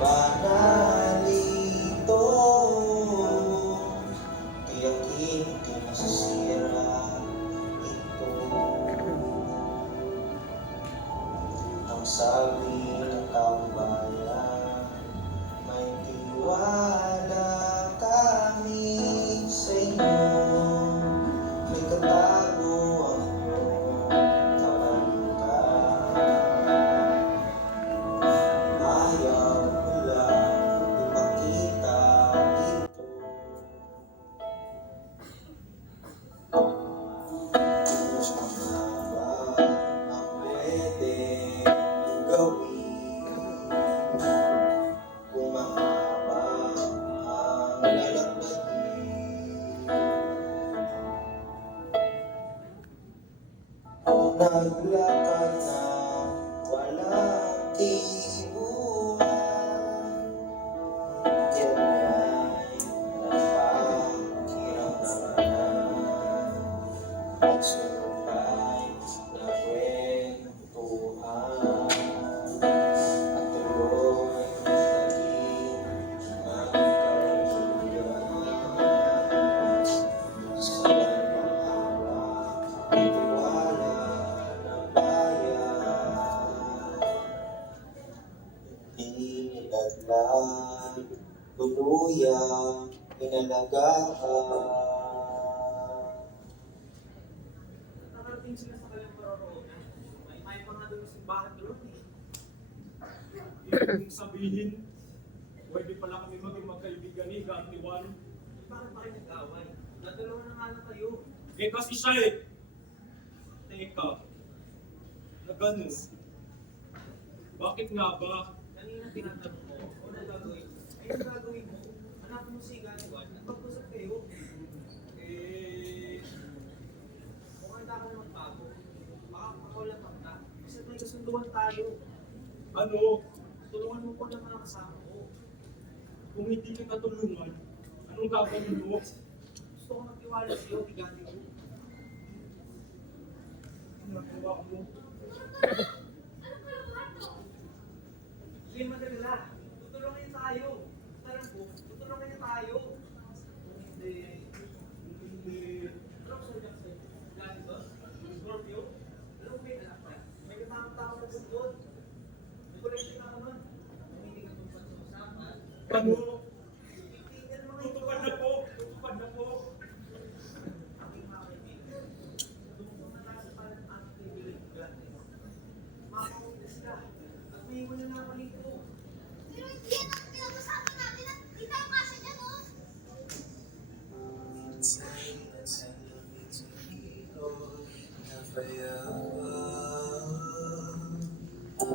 ba narito? Tiyakin di masisira ito. Ang sabi ng kabayan, may tiwala kami sa inyo. May katago ang iyong kapalitan. Ayaw ko lang ipakita ito. Ano pa nga ba ang pwedeng gawin kung mahaba ang lalakbayin? Naglakad na walang tibuhan, yan ay nagpakiramdaman at sumakay na kwentuhan at tuloy naging magkaibigan. Sa bandang araw, itiwala ng bayan, inilaglag, tuluyang inalagaan. Nakarating sila sa kanyang paroroonan. May pa nga doon sa simbahan doon eh. Ibig sabihin, pwede pala kami maging magkaibigan ni God ni Juan. Bakit pa kayo nag-away? Nadalawa na nga lang kayo. Eh kasi siya eh. Teka, na ganun. Bakit nga ba? Kanina tinatanong mo, ano gagawin? Ay, ano gagawin mo? Hanapin mo si God ni Juan at mag-usap kayo. Eh, kung handa ka na magbago, baka ako lang ka. Kasi may kasunduan tayo. Ano? Tulungan mo po lang mga kasama ko. Kung hindi kita tulungan, anong gagawin mo? Gusto ko magtiwala sa'yo, bigati ko. Ang nagawa mo. Hindi madala. Tutulungan niya tayo. Talang po, tutulungan niya tayo. Hindi. Ano ko sa'yo sa'yo? Ganito? Scorpio? Alam mo may anak ka? May katamang tao na doon. May collection ako nun. Hindi ka tungkol sa usapan. Ano? Tutupad na po! Tutupad na po! Aking mga kaibigan, tutulungan na tayo sa parang ating kaibigan. Makakaulis ka. At may iwan na naman ito. Pero hindi yan ang pinag-usapan natin at hindi tayo kasi dyan, oh. Minsan nasa langit sa ilog na payawan,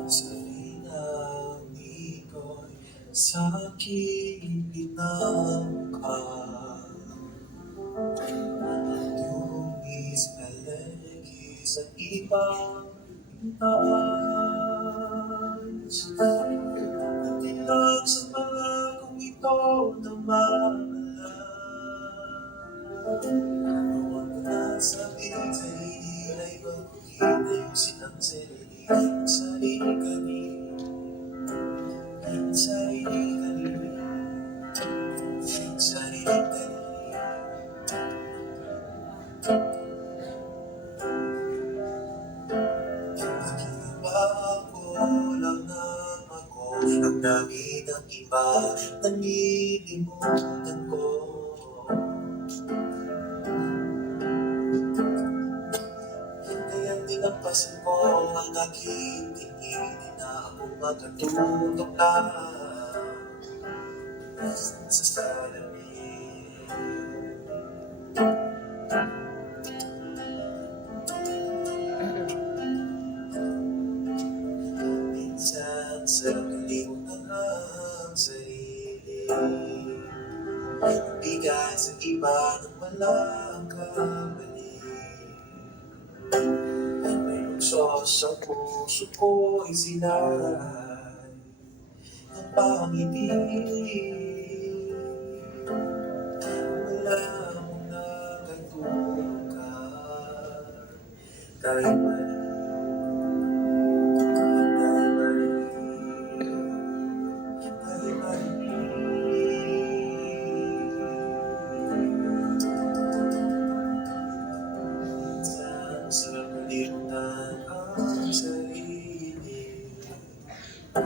sa linang ikot sa aking pinangka. Dungis paligid sa ibang pintas, natilag sa palagong ito na noon ko nasabihin sa hinilay ko, hinayusin ang sarili, sarili kanina, sarili kanina, sarili kanina. Nakikaba ako lang nang ako ang dami ng iba, nanilimutan ko. Kaya tinampasan ko ang aking tingin na ako magkatulog lang sa salamin. Minsan sa galiw ng ang sarili, ibigay sa iba ng walang kamali. May ukso sa puso ko isinay ang pangiti. Wala mong nakatulong ka kahit mali.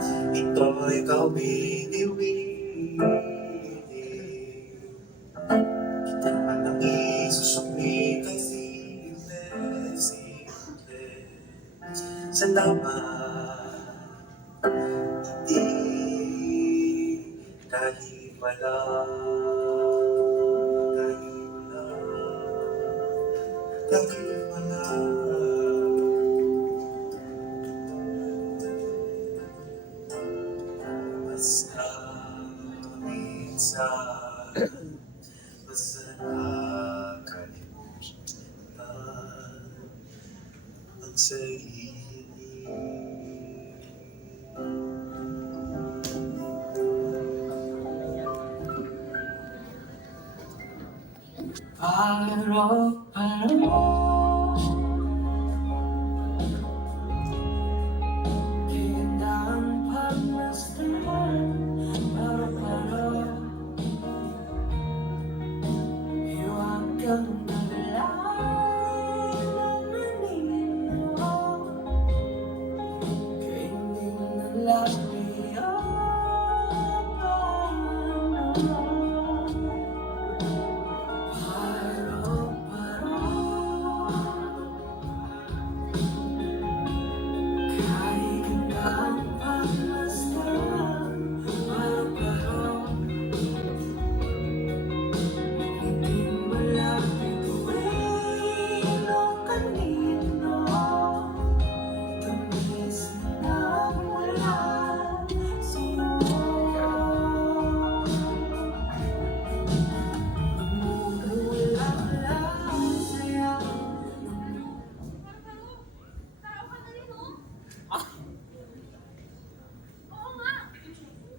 Ito'y kawiniwini at ang isusumikay simple, simple. Salamat, hindi kahit wala, kahit wala, kahit wala. Basta minsan, basta nakalimutan ang sarili. Paro-paro, gandang pagmasdan. Paro-paro, huwag kang magalala ng nanino, kaya hindi nalabi ang paano. Tao ka na rin, oh. Oo nga.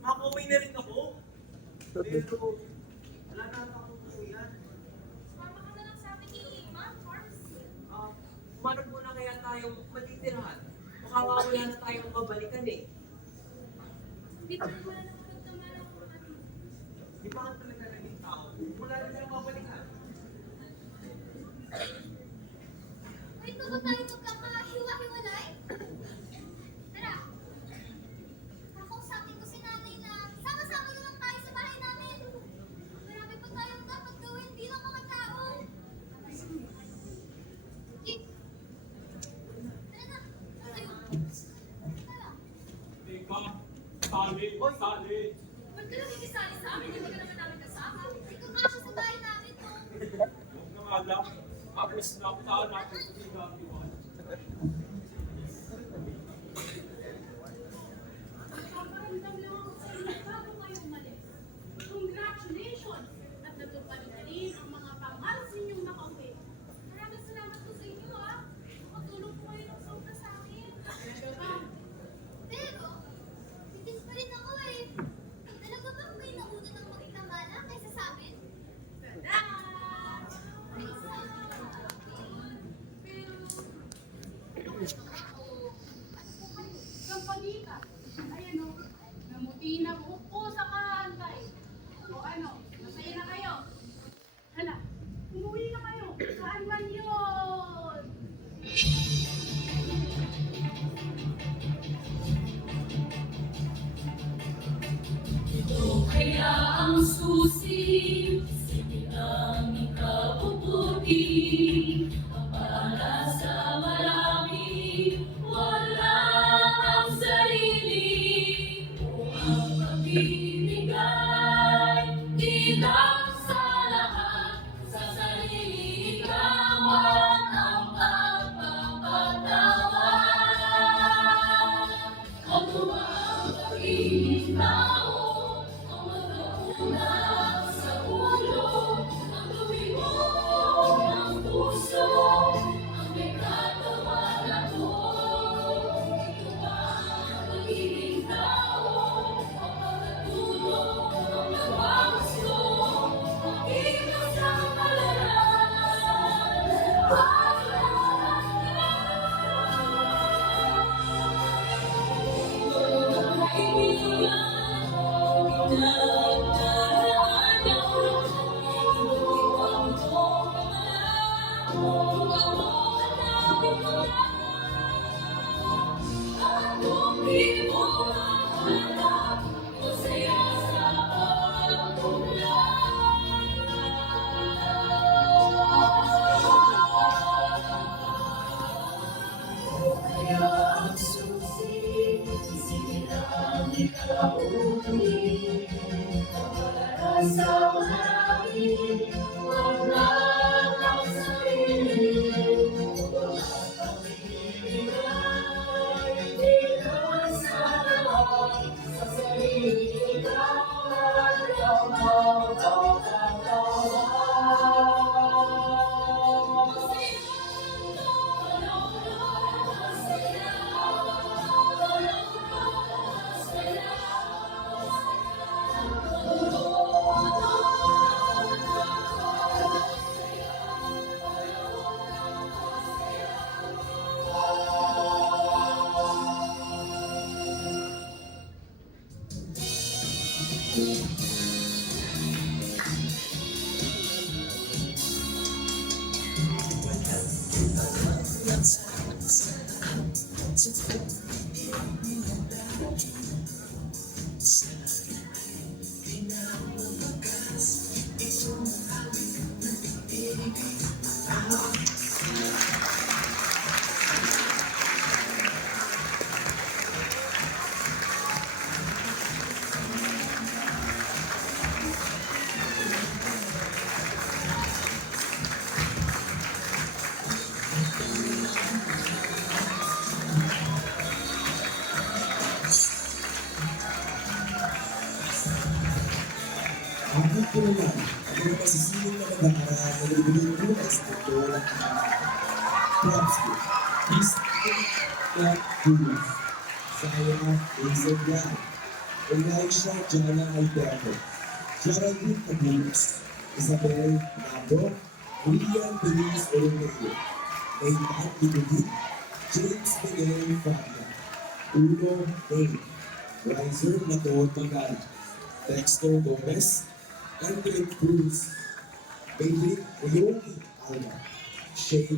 Makauwi na rin ako. Pero, wala na ako yan. Sumama ka na lang sa amin ni Ma'am Charles. Umanap muna kaya tayong matitirahan. Mukhang wala na tayong mabalikan eh. Hindi ko naman nakaramdaman ako. Di ba ka talaga naging tao? Wala na tayong mabalikan. Wait, ba tayo magkakahiwa-hiwalay? Tara. Kakausapin ko si nanay na sama-sama na lang tayo sa bahay namin. Marami pa tayong dapat gawin bilang mga tao. Eh, tara na. Tayo. Tara. Teka, sali, sali. Ba't ka lang ikisali sa amin? Hindi ka naman namin kasama. Ikaw nga siya sa bahay namin, no? Huwag na nga lang, tapos napuntaan natin sa ginagawa. Paparamdam lang ako sa inyo bago kayo umalis. Congratulations! At natupad na rin ang mga pangalas ninyong nakauwi. Maraming salamat po sa inyo, ah. Makatulong po kayo ng sobra sa akin. Talaga ba? Pero, titis pa rin ako eh. Talaga ba may nauna ng makikabala kaysa sa amin? Tada! Ay, sa Pero, ako, ano po kayo? Kampagita. Ayan o. Namuti na buhok po sa kahantay. O ano, masaya na kayo. Hala, umuwi na kayo. Saan man yun? Kaya ang susi, sige ang ikabubuti, ang para sa marami, wala ang sarili. O ang pagbibigay, di lang sa lahat, sa sarili ikawan ang pagpapatawad. Ang tumaang pag-ibig tao, ang magkaunang sa ulo, ang lumibog ng puso, ang may katawan ako. Ito ba ang pag-ibig tao, ang pagkatulong, ang nagwawasto, ang iwas sa Ang kauni, para sa marami, huwag lang ang sarili. Hindi naman sa lahat, sa sarili ikaw ang magpapatawa. Ang ko naman, ang mga pasisilong na nag-aaral na nagbibigay muna sa ito ng props ko. Peace not Julius. Saya Hazel Yan. Elisha Jana Alberto. Geraldine Tabulos. Isabel Nando. William Denise Olomeo. Maytan Ibigit. James Miguel Fabia. Uno May. Riser Natod Pagana. Dexter Gomez. Andre Cruz, David Oyogi Alma, Shane